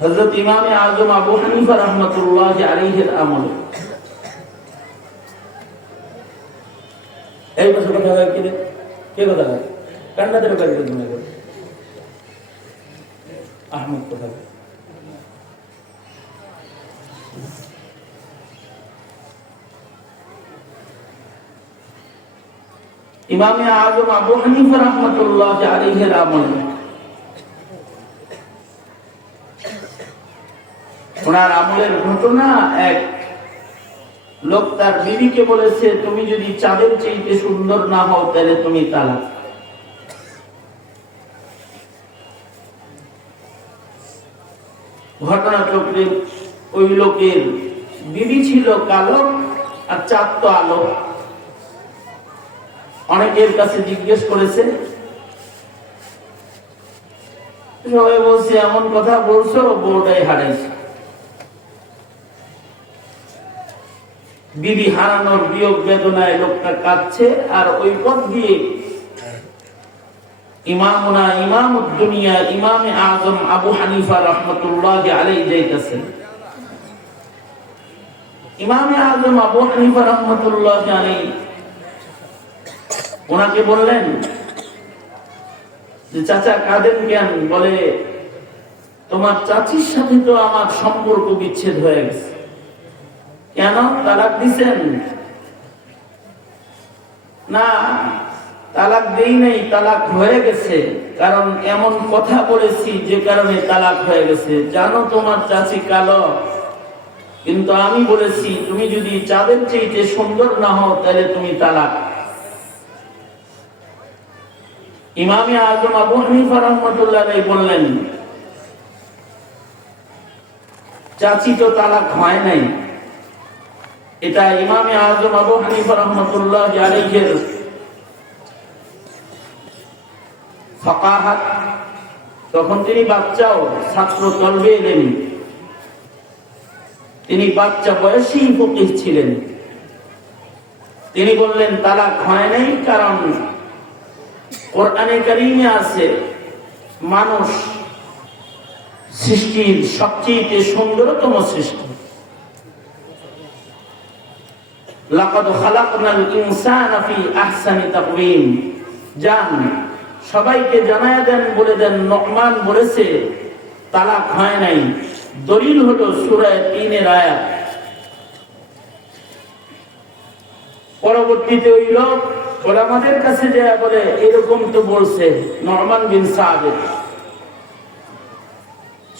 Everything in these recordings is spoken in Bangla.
হযরত ইমামে আযম আবু হানিফা রাহমাতুল্লাহি আলাইহির আমলে এই বছর কথা হয় কি কে কথা হয় কান্নাদের বাড়ি তুমি আহমদ কথা ইমামে আযম আবু হানিফা রাহমাতুল্লাহি আলাইহির আমলে ওনার আমলের ঘটনা, এক লোক তার বিবিকে বলেছে তুমি যদি চাঁদের চাইতে সুন্দর না হও তাহলে তুমি তালাক। ঘটনাচক্রে ওই লোকের বিবি ছিল কালো আর চাঁদ তো আলো। অনেকের কাছে জিজ্ঞেস করেছে, সবাই বলছে এমন কথা বলছো বউটাই হারাইছে। বিবি হারানোর বিয়োগ বেদনায় লোকটা কাঁদছে, আর ওই পথ দিয়ে ইমামুনা ইমামুদ দুনিয়া ইমামে আযম আবু হানিফা রাহমাতুল্লাহি আলাইহি যাইতেছেন। ইমামে আযম আবু হানিফা রাহমাতুল্লাহি আলাইহি ওনাকে বললেন যে চাচা কাঁদেন কেন? বলে তোমার চাচির সাথে তো আমার সম্পর্ক বিচ্ছেদ হয়ে গেছে। কেন তালাক দিছেন? না, তালাক দেই নাই, তালাক হয়ে গেছে। কারণ এমন কথা বলেছি যে কারণে তালাক হয়ে গেছে। জানো তোমার চাচি কালো, কিন্তু আমি বলেছি তুমি যদি চাঁদের চাইতে সুন্দর না হও তাহলে তুমি তালাক। ইমামে আযম আবু হানিফা রাহমাতুল্লাহি আলাইহি বললেন চাচি তো তালাক হয় নাই। এটা ইমামে আযম আবু হানিফা রাহমাতুল্লাহি আলাইহির ফাকাহাত। তখন তিনি বাচ্চাও, ছাত্র তলবে এলেন, তিনি বাচ্চা বয়সী ফকিহ ছিলেন। তিনি বললেন তালাক হয় নাই, কারণ কোরআনে কারীমে আছে মানুষ সৃষ্টির সবচেয়ে সুন্দরতম সৃষ্টি। লাকাদ খালাকনাল ইনসানা ফি আহসানি তাকওয়িম। জান সবাইকে জানায়া দেন, বলে দেন নোমান বলেছে তালাক হয় নাই। দলিল হলো সূরা ৩ এর আয়াত। পরবর্তীতে ওই লোক ওলামাদের কাছে যায় বলে এরকম তো বলছে নোমান বিন সাবিত।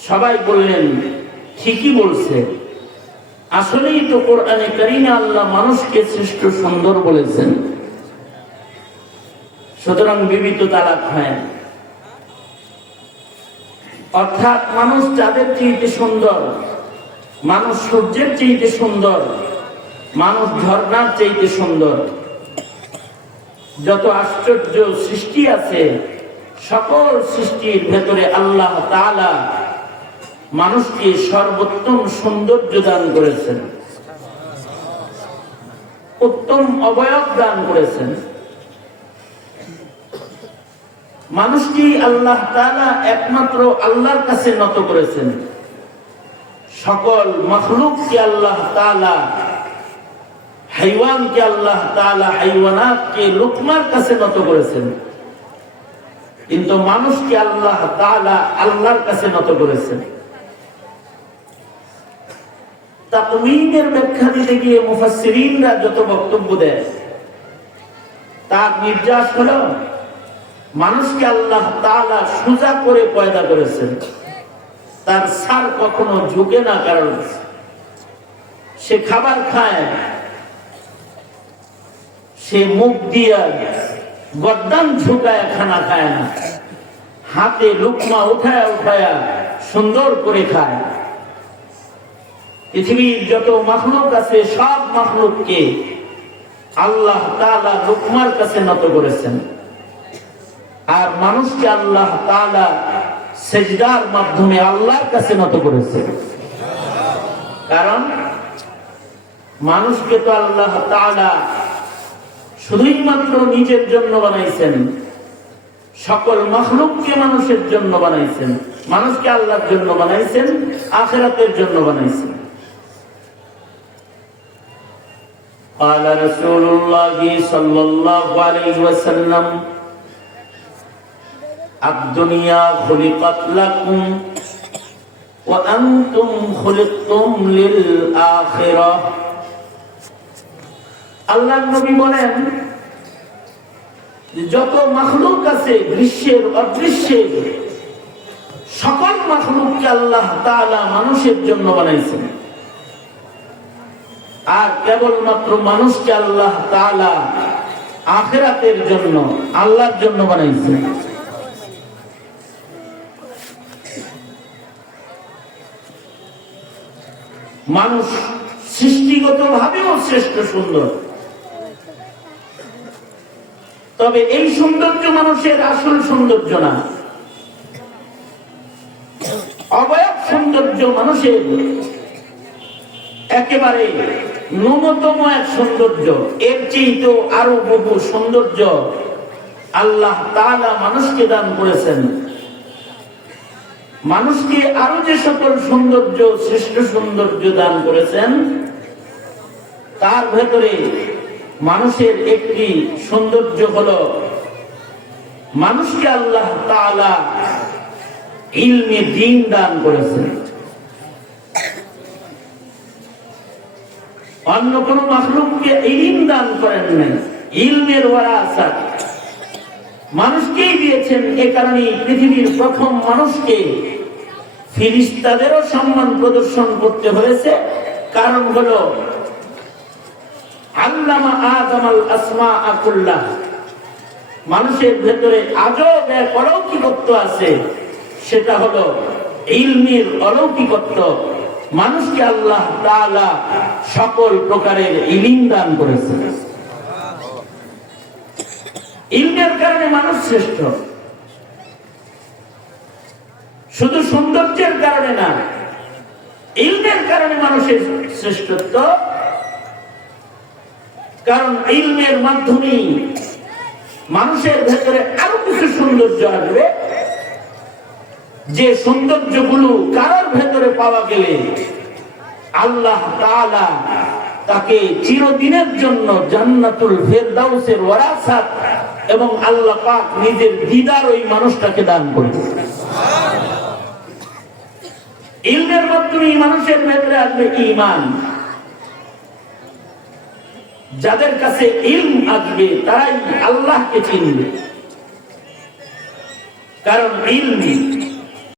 সবাই বললেন ঠিকই বলছে, আসলেই তো কোরআনে কারীমে আল্লাহ মানুষকে শ্রেষ্ঠ সুন্দর বলেছেন। সুতরাং বিবি তো তালাক হয়। অর্থাৎ মানুষ চাঁদের চাইতে সুন্দর, মানুষ সূর্যের চাইতে সুন্দর, মানুষ ঝর্ণার চাইতে সুন্দর। যত আশ্চর্য সৃষ্টি আছে সকল সৃষ্টির ভেতরে আল্লাহ তাআলা মানুষকে সর্বোত্তম সৌন্দর্য দান করেছেন, উত্তম অবয়ব দান করেছেন। মানুষকে আল্লাহ তাআলা একমাত্র আল্লাহর কাছে নত করেছেন। সকল মাখলুককে আল্লাহ তাআলা, হাইওয়ানকে আল্লাহ তাআলা হাইওয়ানাতকে লুকমার কাছে নত করেছেন, কিন্তু মানুষকে আল্লাহ তাআলা আল্লাহর কাছে নত করেছেন। তাকওয়িমের ব্যাখ্যা দিতে গিয়ে মুফাসসিরিনরা যত বক্তব্য দেয় তার নির্যাস হলো মানুষকে আল্লাহ তাআলা সোজা করে পয়দা করেছেন, তার সার কখনো ঝুঁকে না। কারণ সে খাবার খায়, সে মুখ দিয়া গর্দান ঝুঁকায় খানা খায় না, হাতে লুকমা উঠায়া উঠায়া সুন্দর করে খায়। পৃথিবীর যত মাখলুক আছে সব মাখলুককে আল্লাহ তাআলা লুকমার কাছে নত করেছেন, আর মানুষকে আল্লাহ তাআলা সেজদার মাধ্যমে আল্লাহর কাছে নত করেছেন। কারণ মানুষকে তো আল্লাহ তাআলা শুধুই মাত্র নিজের জন্য বানাইছেন, সকল মাখলুককে মানুষের জন্য বানাইছেন। মানুষকে আল্লাহর জন্য বানাইছেন, আখিরাতের জন্য বানাইছেন। قال رسول الله صلى الله عليه وسلم الدنيا خلقت لكم وأنتم خلقتم للآخرة। আল্লাহর নবী বলেন যত মাখলুক আছে দৃশ্যের অদৃশ্যের সকল মাখলুককে আল্লাহ তাআলা মানুষের জন্য বানাইছেন, আর কেবলমাত্র মানুষকে আল্লাহ তাআলা আখিরাতের জন্য আল্লাহর জন্য বানাইছেন। মানুষ সৃষ্টিগতভাবেও শ্রেষ্ঠ সুন্দর, তবে এই সৌন্দর্য মানুষের আসল সৌন্দর্য না। অবয়ব সৌন্দর্য মানুষের একেবারে ন্যূনতম এক সৌন্দর্য, এর চেয়েও আরো বহু সৌন্দর্য আল্লাহ তাআলা মানুষকে দান করেছেন। মানুষকে আরো যে সকল সৌন্দর্য, শ্রেষ্ঠ সৌন্দর্য দান করেছেন, তার ভেতরে মানুষের একটি সৌন্দর্য হলো মানুষকে আল্লাহ তাআলা ইলমে দ্বীন দান করেছেন। অন্য কোন মাখলুককে ইলম দান করেন নাই। ইলমের ওয়ারাসাত মানুষকেই দিয়েছেন। এ কারণে পৃথিবীর প্রথম মানুষকে ফেরেশতাদেরও সম্মান প্রদর্শন করতে হয়েছে। কারণ হলো আল্লামা আদমাল আসমাআ কুল্লাহ, মানুষের ভেতরে আজব এক অলৌকিকত্ব আছে, সেটা হলো ইলমের অলৌকিকত্ব। মানুষকে আল্লাহ তাআলা সকল প্রকারের ইলম দান করেছেন। ইলমের কারণে মানুষ শ্রেষ্ঠ, শুধু সৌন্দর্যের কারণে না, ইলমের কারণে মানুষের শ্রেষ্ঠত্ব। কারণ ইলমের মাধ্যমে মানুষের ভেতরে আরো কিছু সৌন্দর্য আসবে, যে সৌন্দর্যগুলো কারোর ভেতরে পাওয়া গেলে আল্লাহ তাআলা তাকে চিরদিনের জন্য জান্নাতুল ফেরদাউসের ওয়ারাসাত এবং আল্লাহ পাক নিজের দিদার ওই মানুষটাকে দান করেছেন। ইলমের মাধ্যমে মানুষের ভেতরে আসবে ঈমান। যাদের কাছে ইলম আসবে তারাই আল্লাহকে চিনবে। কারণ ইলম